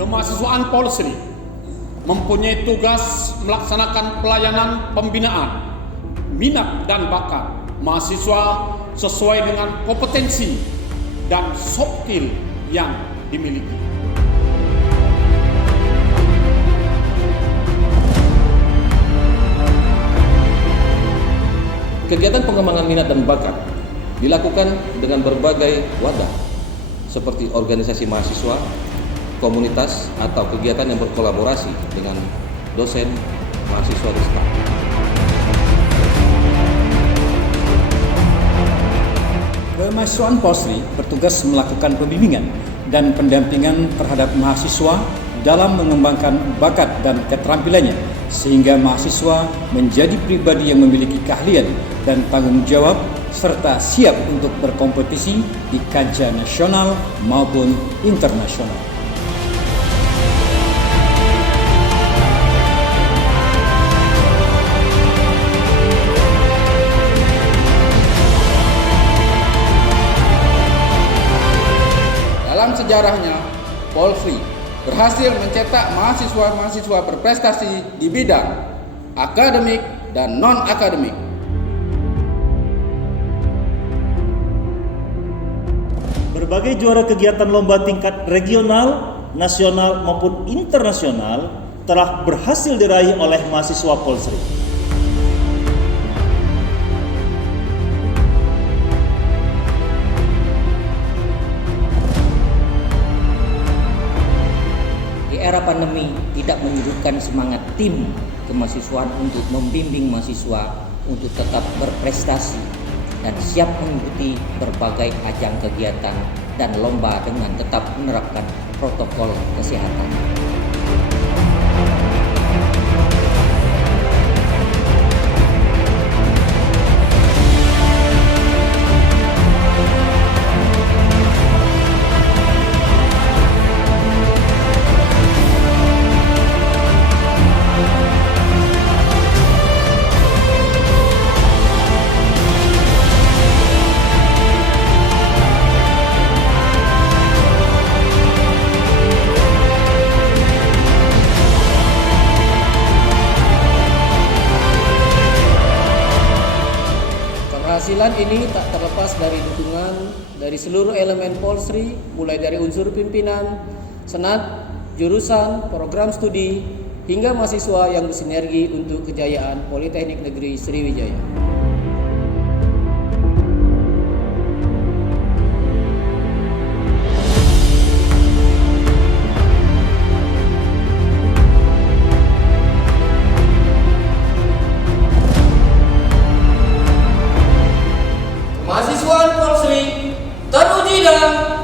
Kemahasiswaan Polsri mempunyai tugas melaksanakan pelayanan pembinaan minat dan bakat mahasiswa sesuai dengan kompetensi dan soft skill yang dimiliki. Kegiatan pengembangan minat dan bakat dilakukan dengan berbagai wadah seperti organisasi mahasiswa, komunitas, atau kegiatan yang berkolaborasi dengan dosen, mahasiswa, dan staf. Kemahasiswaan Polsri bertugas melakukan pembimbingan dan pendampingan terhadap mahasiswa dalam mengembangkan bakat dan keterampilannya sehingga mahasiswa menjadi pribadi yang memiliki keahlian dan tanggung jawab serta siap untuk berkompetisi di kancah nasional maupun internasional. Dalam sejarahnya, Polsri berhasil mencetak mahasiswa-mahasiswa berprestasi di bidang akademik dan non-akademik. Berbagai juara kegiatan lomba tingkat regional, nasional maupun internasional telah berhasil diraih oleh mahasiswa Polsri. Era pandemi tidak menyurutkan semangat tim kemahasiswaan untuk membimbing mahasiswa untuk tetap berprestasi dan siap mengikuti berbagai ajang kegiatan dan lomba dengan tetap menerapkan protokol kesehatan. Keberhasilan ini tak terlepas dari dukungan dari seluruh elemen Polsri, mulai dari unsur pimpinan, senat, jurusan, program studi, hingga mahasiswa yang bersinergi untuk kejayaan Politeknik Negeri Sriwijaya. Mahasiswaan Polsri teruji dan